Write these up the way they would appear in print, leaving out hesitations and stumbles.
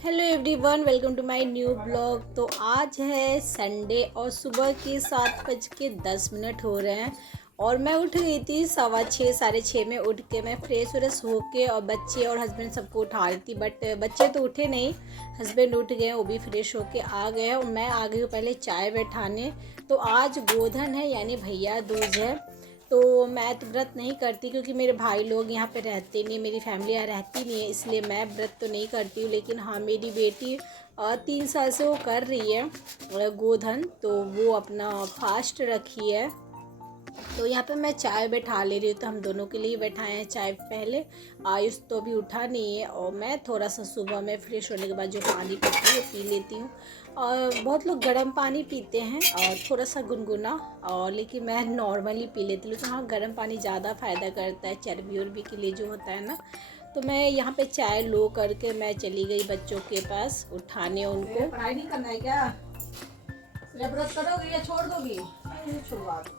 Hello everyone, welcome to my new blog. तो आज है संडे और सुबह के 7:10 हो रहे हैं और मैं उठ गई थी 6:15 6:30 में। उठ के मैं फ्रेश व्रेश होके और बच्चे और हस्बैंड सबको उठा रही थी, बट बच्चे तो उठे नहीं, हस्बैंड उठ गए, वो भी फ्रेश होके आ गए और मैं आ गई हूँ पहले चाय बैठाने। तो आज गोधन है यानी भैया दूज है। तो मैं तो व्रत नहीं करती क्योंकि मेरे भाई लोग यहाँ पे रहते नहीं, मेरी फैमिली यहाँ रहती नहीं है, इसलिए मैं व्रत तो नहीं करती हूँ। लेकिन हाँ, मेरी बेटी 3 साल से वो कर रही है गोधन, तो वो अपना फास्ट रखी है। तो यहाँ पे मैं चाय बैठा ले रही हूँ, तो हम दोनों के लिए बैठाए हैं चाय। पहले आयुष तो अभी उठा नहीं है और मैं थोड़ा सा सुबह में फ्रेश होने के बाद जो पानी पीती हूँ वो पी लेती हूँ। और बहुत लोग गर्म पानी पीते हैं और थोड़ा सा गुनगुना, और लेकिन मैं नॉर्मली पी लेती हूँ। तो हाँ, गर्म पानी ज़्यादा फ़ायदा करता है चर्बी उर्बी के लिए जो होता है ना। तो मैं यहाँ पे चाय लो करके मैं चली गई बच्चों के पास उठाने उनको। पढ़ाई नहीं करना है क्या? सिर्फ व्रत करोगी या छोड़ दोगी? छुड़वा दो।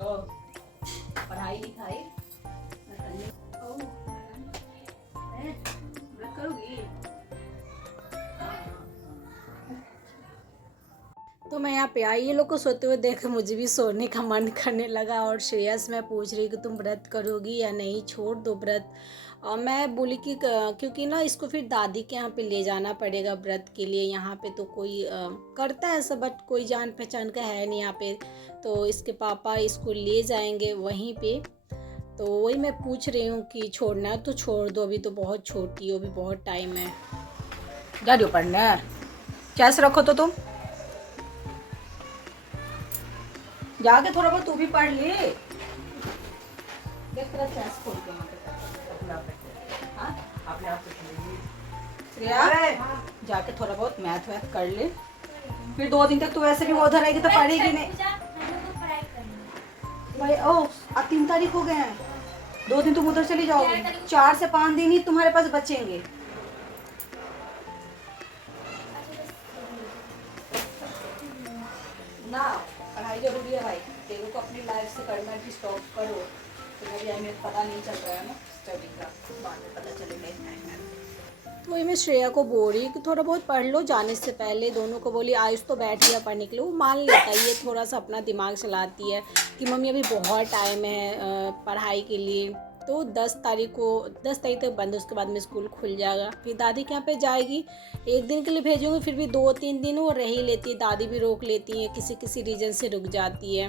तो पढ़ाई लिखाई व्रत करोगी? तो मैं यहाँ पे आई, ये लोग को सोते हुए देख मुझे भी सोने का मन करने लगा। और श्रेया से मैं पूछ रही कि तुम व्रत करोगी या नहीं, छोड़ दो व्रत। और मैं बोली कि क्योंकि ना इसको फिर दादी के यहाँ पे ले जाना पड़ेगा व्रत के लिए। यहाँ पे तो कोई करता है सब, बट कोई जान पहचान का है नहीं यहाँ पे, तो इसके पापा इसको ले जाएंगे वहीं पे। तो वही मैं पूछ रही हूँ कि छोड़ना है तो छोड़ दो, अभी तो बहुत छोटी हो, अभी बहुत टाइम है। जा रही हो पढ़ने? कैसे रखो तो तुम जाके थोड़ा बहुत तू भी पढ़ ली। देख तेरा चेस खोल के वहाँ पे अपने आप पे। हाँ, अपने आप पे खेलेगी। श्रेया, जाके थोड़ा बहुत मैथ वैथ कर ले। फिर 2 दिन तक तू वैसे भी वो उधर रहेगी तो पढ़ेगी नहीं। भाई ओ, अब 3 तारीख हो गए हैं, 2 दिन तुम उधर चली जाओगी, 4 से 5 दिन ही तुम्हारे पास बचेंगे। ना, पढ़ाई जरूरी है भाई, तेरे को अपनी लाइफ से करना स्टॉप करो। तो अभी हमें पता नहीं चल रहा है ना स्टडी का, बाद में पता चलेगा इतना ही। तो वही मैं श्रेया को बोल रही कि थोड़ा बहुत पढ़ लो जाने से पहले। दोनों को बोली, आयुष तो बैठ गया पढ़ने के लिए, वो मान लेता है, ये थोड़ा सा अपना दिमाग चलाती है कि मम्मी अभी बहुत टाइम है पढ़ाई के लिए। तो 10 तारीख तक बंद, उसके बाद में स्कूल खुल जाएगा, फिर दादी के यहाँ पे जाएगी। एक दिन के लिए भेजूँगी, फिर भी 2-3 दिन वो रह ही लेती है, दादी भी रोक लेती है, किसी किसी रीज़न से रुक जाती है।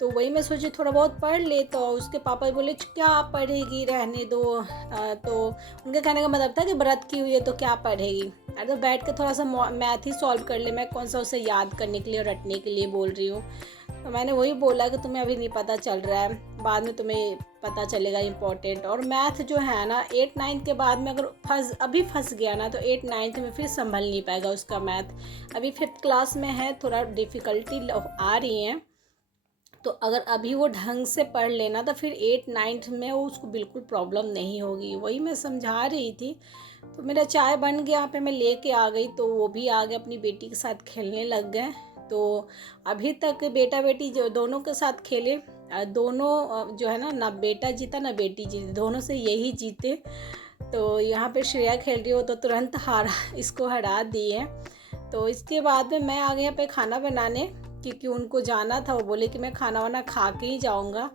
तो वही मैं सोची थोड़ा बहुत पढ़ ले। तो उसके पापा बोले क्या आप पढ़ेगी, रहने दो। तो उनके कहने का मतलब था कि व्रत की हुई है तो क्या पढ़ेगी। अरे तो बैठ के थोड़ा सा मैथ ही सॉल्व कर ले, मैं कौन सा उसे याद करने के लिए रटने के लिए बोल रही हूँ। तो मैंने वही बोला कि तुम्हें अभी नहीं पता चल रहा है, बाद में तुम्हें पता चलेगा इम्पोर्टेंट। और मैथ जो है ना 8-9 के बाद में अगर अभी फंस गया ना तो 8-9 में फिर संभल नहीं पाएगा उसका मैथ। अभी 5th क्लास में है, थोड़ा डिफ़िकल्टी आ रही है। तो अगर अभी वो ढंग से पढ़ लेना तो फिर 8-9 में वो उसको बिल्कुल प्रॉब्लम नहीं होगी, वही मैं समझा रही थी। तो मेरा चाय बन गया, यहाँ पे मैं लेके आ गई, तो वो भी आ गए अपनी बेटी के साथ खेलने लग गए। तो अभी तक बेटा बेटी जो दोनों के साथ खेले, दोनों जो है ना बेटा जीता ना बेटी जीती, दोनों से यही जीते। तो यहाँ पे श्रेया खेल रही हो तो तुरंत इसको हरा दिए। तो इसके बाद में मैं आ गई यहाँ पे खाना बनाने, क्योंकि उनको जाना था, वो बोले कि मैं खाना वाना खा के ही जाऊँगा।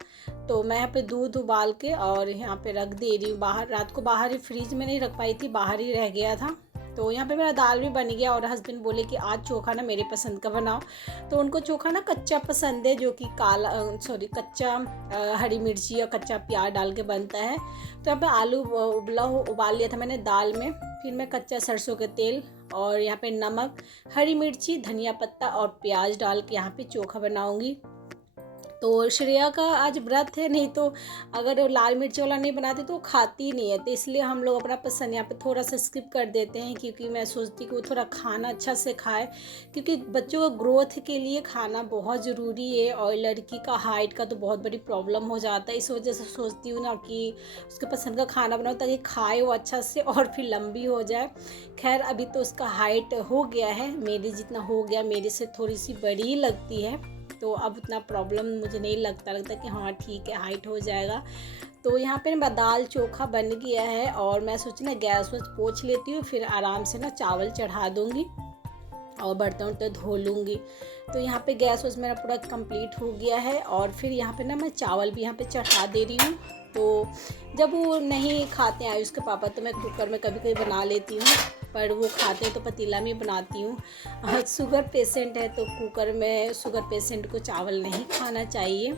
तो मैं यहाँ पे दूध उबाल के और यहाँ पे रख दे रही हूँ बाहर। रात को बाहर ही, फ्रिज में नहीं रख पाई थी, बाहर ही रह गया था। तो यहाँ पे मेरा दाल भी बन गया और हस्बैंड बोले कि आज चोखा ना मेरे पसंद का बनाओ। तो उनको चोखा ना कच्चा पसंद है, जो कि कच्चा हरी मिर्ची और कच्चा प्याज डाल के बनता है। तो यहाँ पे आलू उबाल लिया था मैंने दाल में, फिर मैं कच्चा सरसों के तेल और यहाँ पे नमक, हरी मिर्ची, धनिया पत्ता और प्याज डाल के यहाँ पे चोखा बनाऊँगी। तो श्रेया का आज व्रत है, नहीं तो अगर लाल मिर्च वाला नहीं बनाते तो वो खाती नहीं है, तो इसलिए हम लोग अपना पसंद यहाँ पे थोड़ा सा स्किप कर देते हैं, क्योंकि मैं सोचती कि वो थोड़ा खाना अच्छा से खाए, क्योंकि बच्चों का ग्रोथ के लिए खाना बहुत ज़रूरी है। और लड़की का हाइट का तो बहुत बड़ी प्रॉब्लम हो जाता है, इस वजह से सोचती हूँ ना कि उसके पसंद का खाना बनाओ ताकि खाए वो अच्छा से और फिर लंबी हो जाए। खैर अभी तो उसका हाइट हो गया है, मेरे जितना हो गया, मेरे से थोड़ी सी बड़ी लगती है, तो अब उतना प्रॉब्लम मुझे नहीं लगता कि हाँ ठीक है हाइट हो जाएगा। तो यहाँ पे ना दाल चोखा बन गया है और मैं सोची ना गैस वैस पोंछ लेती हूँ, फिर आराम से ना चावल चढ़ा दूँगी और बर्तन तो धो लूँगी। तो यहाँ पे गैस वैस मेरा पूरा कंप्लीट हो गया है और फिर यहाँ पे ना मैं चावल भी यहाँ पे चढ़ा दे रही हूँ। तो जब वो नहीं खाते हैं आयुष के पापा तो मैं कुकर में कभी कभी बना लेती हूँ, पर वो खाते हैं तो पतीला में बनाती हूँ। शुगर पेशेंट है तो कुकर में, शुगर पेशेंट को चावल नहीं खाना चाहिए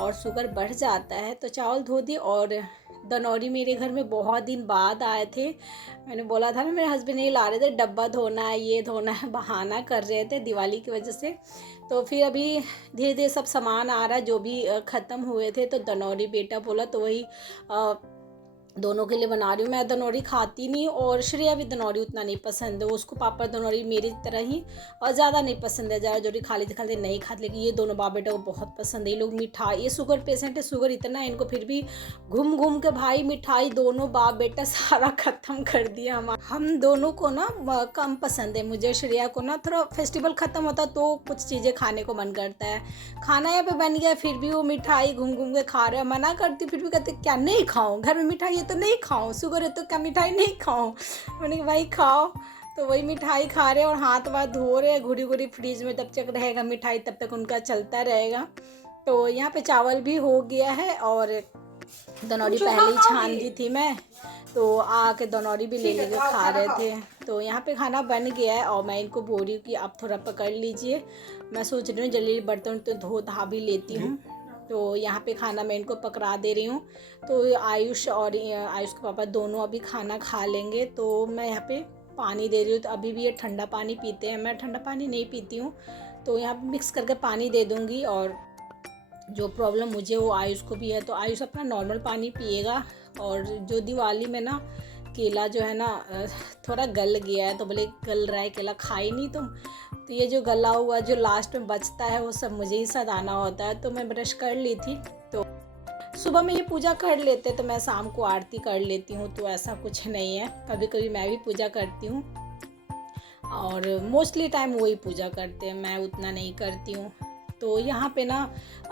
और शुगर बढ़ जाता है। तो चावल धो दी और दनौरी मेरे घर में बहुत दिन बाद आए थे। मैंने बोला था ना, मेरे हस्बैंड नहीं ला रहे थे, डब्बा धोना है ये धोना है, बहाना कर रहे थे दिवाली की वजह से। तो फिर अभी धीरे धीरे सब सामान आ रहा है जो भी ख़त्म हुए थे, तो दनौरी बेटा बोला तो वही दोनों के लिए बना रही हूँ। मैं दनौरी खाती नहीं और श्रेया भी दनौरी उतना नहीं पसंद है, उसको पापा दनौरी मेरी तरह ही और ज़्यादा नहीं पसंद है, ज़्यादा जोड़ी खा लेते नहीं खाते, लेकिन ये दोनों बाप बेटा को बहुत पसंद है। ये लोग मिठाई, ये शुगर पेशेंट है, शुगर इतना है इनको, फिर भी घूम घूम के भाई मिठाई दोनों बाप बेटा सारा ख़त्म कर दिया। हम दोनों को ना कम पसंद है, मुझे श्रेया को ना थोड़ा फेस्टिवल ख़त्म होता तो कुछ चीज़ें खाने को मन करता है। खाना यहाँ पे बन गया फिर भी वो मिठाई घूम घूम के खा रहे हैं, मना करती फिर भी कहते क्या नहीं खाऊं, घर में मिठाई तो नहीं खाऊं, शुगर है तो क्या मिठाई नहीं खाऊं। मैंने कहा भाई खाओ। तो वही मिठाई खा रहे हैं और हाथ वाथ धो रहे हैं, घुड़ी घुड़ी फ्रीज में जब तक रहेगा मिठाई तब तक उनका चलता रहेगा। तो यहाँ पे चावल भी हो गया है और दनौरी पहले ही छान दी थी मैं, तो आके दनौरी भी ले लेके खा रहे थे। तो यहाँ पे खाना बन गया है और मैं इनको बोल रही हूँ कि आप थोड़ा पकड़ लीजिए, मैं सोच रही हूँ जल्दी बर्तन तो धो धा भी लेती हूँ। तो यहाँ पे खाना मैं इनको पकड़ा दे रही हूँ। तो आयुष और आयुष के पापा दोनों अभी खाना खा लेंगे, तो मैं यहाँ पे पानी दे रही हूँ। तो अभी भी ये ठंडा पानी पीते हैं, मैं ठंडा पानी नहीं पीती हूँ, तो यहाँ पे मिक्स करके पानी दे दूँगी। और जो प्रॉब्लम मुझे वो आयुष को भी है, तो आयुष अपना नॉर्मल पानी पिएगा। और जो दिवाली में ना केला जो है ना थोड़ा गल गया है, तो बोले गल रहा है केला खाई नहीं तुम, तो ये जो गला हुआ जो लास्ट में बचता है वो सब मुझे ही सदाना होता है। तो मैं ब्रश कर ली थी, तो सुबह में ये पूजा कर लेते तो मैं शाम को आरती कर लेती हूँ, तो ऐसा कुछ नहीं है। कभी कभी मैं भी पूजा करती हूँ और मोस्टली टाइम वही पूजा करते हैं, मैं उतना नहीं करती हूँ। तो यहाँ पे ना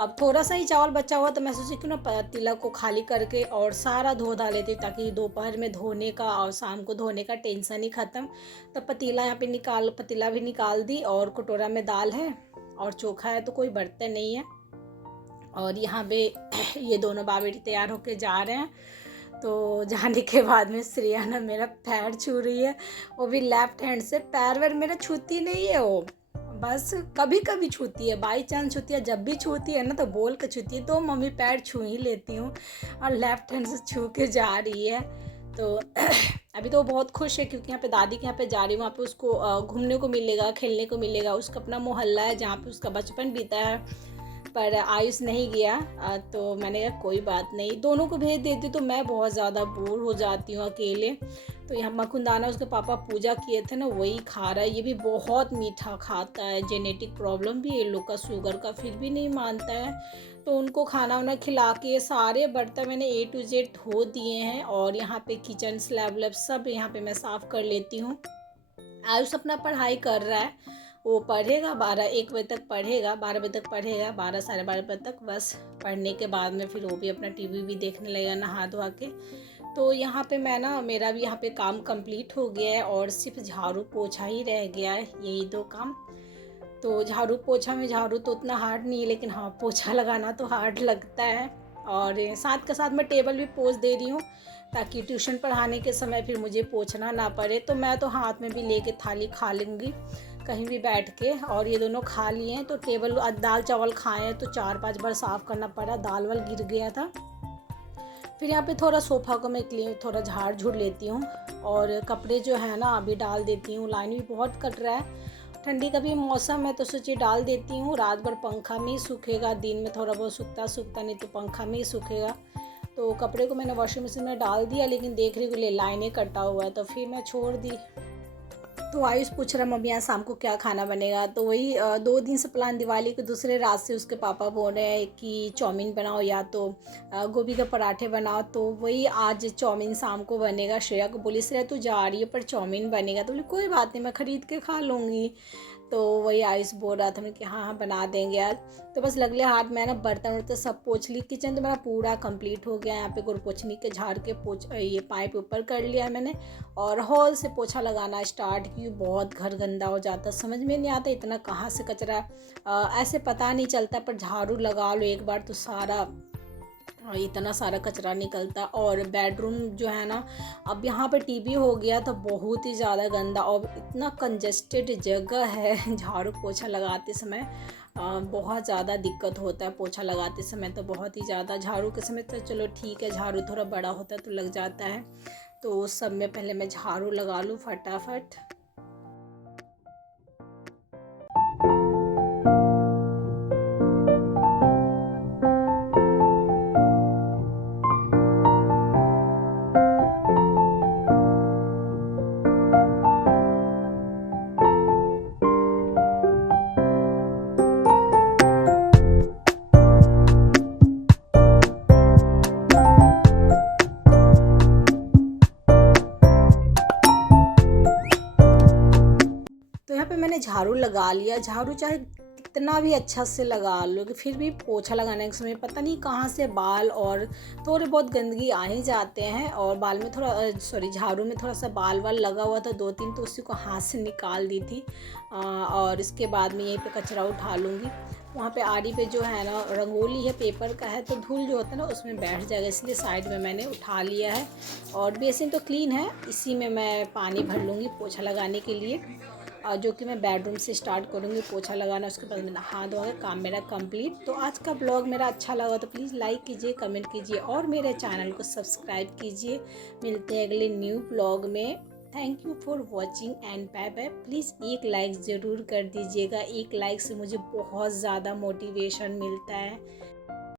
अब थोड़ा सा ही चावल बचा हुआ, तो मैं सोची क्यों ना पतीला को खाली करके और सारा धो धा लेती, ताकि दोपहर में धोने का और शाम को धोने का टेंशन ही ख़त्म। तो पतीला यहाँ पे पतीला भी निकाल दी और कटोरा में दाल है और चोखा है, तो कोई बर्तन नहीं है। और यहाँ पे ये दोनों बाप बेटी तैयार होके जा रहे हैं। तो जाने के बाद में श्रेया ना मेरा पैर छू रही है, वो भी लेफ्ट हैंड से। पैर वैर मेरा छूती नहीं है वो, बस कभी कभी छूती है, बाई चांस छूती है। जब भी छूती है ना तो बोल के छूती है, तो मम्मी पैर छू ही लेती हूँ, और लेफ्ट हैंड से छू के जा रही है। तो अभी तो वो बहुत खुश है, क्योंकि यहाँ पे दादी के यहाँ पे जा रही हूँ, वहाँ पे उसको घूमने को मिलेगा, खेलने को मिलेगा। उसका अपना मोहल्ला है जहाँ पे उसका बचपन बीता है, पर आयुष नहीं गया। तो मैंने कहा कोई बात नहीं, दोनों को भेज देती तो मैं बहुत ज़्यादा बोर हो जाती हूँ अकेले। तो यहाँ मकुंदाना उसके पापा पूजा किए थे ना, वही खा रहा है। ये भी बहुत मीठा खाता है, जेनेटिक प्रॉब्लम भी है लोग का शुगर का, फिर भी नहीं मानता है। तो उनको खाना वाना खिला के सारे बर्तन मैंने A to Z धो दिए हैं, और यहाँ पे किचन स्लैब वैब सब यहाँ पे मैं साफ़ कर लेती हूँ। आयुष अपना पढ़ाई कर रहा है, वो पढ़ेगा 12-1 बजे तक पढ़ेगा, 12 बजे तक पढ़ेगा, 12 साढ़े 12 बजे तक। बस पढ़ने के बाद में फिर वो भी अपना टीवी भी देखने लगेगा नहा धोआ के। तो यहाँ पे मैं ना, मेरा भी यहाँ पे काम कंप्लीट हो गया है और सिर्फ झाड़ू पोछा ही रह गया है, यही 2 काम। तो झाड़ू पोछा में, झाड़ू तो उतना हार्ड नहीं है, लेकिन हाँ पोछा लगाना तो हार्ड लगता है। और साथ के साथ मैं टेबल भी पोंछ दे रही हूँ, ताकि ट्यूशन पढ़ाने के समय फिर मुझे पोंछना ना पड़े। तो मैं तो हाथ में भी लेके थाली खा लूँगी कहीं भी बैठ के। और ये दोनों खा लिए हैं, तो टेबल दाल चावल खाए हैं तो 4-5 बार साफ़ करना पड़ा, दाल वाल गिर गया था। फिर यहाँ पे थोड़ा सोफ़ा को मैं क्लीन थोड़ा झाड़ झूड़ लेती हूँ, और कपड़े जो है ना अभी डाल देती हूँ। लाइन भी बहुत कट रहा है, ठंडी का भी मौसम है तो सोचिए डाल देती हूँ। रात भर पंखा में ही सूखेगा, दिन में थोड़ा बहुत सूखता नहीं तो पंखा में ही सूखेगा। तो कपड़े को मैंने वॉशिंग मशीन में डाल दिया, लेकिन देख रही हूँ ले लाइनें कटा हुआ है तो फिर मैं छोड़ दी। तो आयुष पूछ रहा मम्मी आज शाम को क्या खाना बनेगा। तो वही 2 दिन से प्लान, दिवाली के दूसरे रात से उसके पापा बोल रहे हैं कि चाउमीन बनाओ या तो गोभी के पराठे बनाओ। तो वही आज चाउमीन शाम को बनेगा। श्रेया को बोली श्रेया तू जा रही है पर चाउमीन बनेगा, तो बोली कोई बात नहीं मैं ख़रीद के खा लूँगी। तो वही आयुष बोल रहा था मैं कि हाँ बना देंगे आज। तो बस लगले हाथ में ना बर्तन वर्तन सब पोंछ ली। किचन तो मेरा पूरा कंप्लीट हो गया। यहाँ पे गोड़ पोछनी के झाड़ के ये पाइप ऊपर कर लिया है मैंने, और हॉल से पोछा लगाना स्टार्ट की। बहुत घर गंदा हो जाता, समझ में नहीं आता इतना कहाँ से कचरा ऐसे पता नहीं चलता, पर झाड़ू लगा लो एक बार तो सारा इतना सारा कचरा निकलता। और बेडरूम जो है ना, अब यहाँ पे टीवी हो गया तो बहुत ही ज़्यादा गंदा और इतना कंजेस्टेड जगह है। झाड़ू पोछा लगाते समय बहुत ज़्यादा दिक्कत होता है। पोछा लगाते समय तो बहुत ही ज़्यादा, झाड़ू के समय तो चलो ठीक है, झाड़ू थोड़ा बड़ा होता है तो लग जाता है। तो उस सब में पहले मैं झाड़ू लगा लूँ फटाफट। तो यहाँ पे मैंने झाड़ू लगा लिया। झाड़ू चाहे कितना भी अच्छा से लगा लो कि फिर भी पोछा लगाने के समय पता नहीं कहाँ से बाल और थोड़े बहुत गंदगी आ ही जाते हैं। और बाल में थोड़ा झाड़ू में थोड़ा सा बाल लगा हुआ था 2-3, तो उसी को हाथ से निकाल दी थी। और इसके बाद में यहीं पे कचरा उठा लूँगी। वहाँ पे आरी पे जो है ना रंगोली है, पेपर का है, तो धूल जो होता है ना उसमें बैठ जाएगा, इसलिए साइड में मैंने उठा लिया है। और बेसिन तो क्लीन है, इसी में मैं पानी भर लूँगी पोछा लगाने के लिए, जो कि मैं बेडरूम से स्टार्ट करूँगी पोछा लगाना। उसके बाद मैं नहा धोकर काम मेरा कंप्लीट। तो आज का ब्लॉग मेरा अच्छा लगा तो प्लीज़ लाइक कीजिए, कमेंट कीजिए और मेरे चैनल को सब्सक्राइब कीजिए। मिलते हैं अगले न्यू ब्लॉग में। Thank you for watching and bye bye. Please एक लाइक ज़रूर कर दीजिएगा, एक लाइक से मुझे बहुत ज़्यादा मोटिवेशन मिलता है।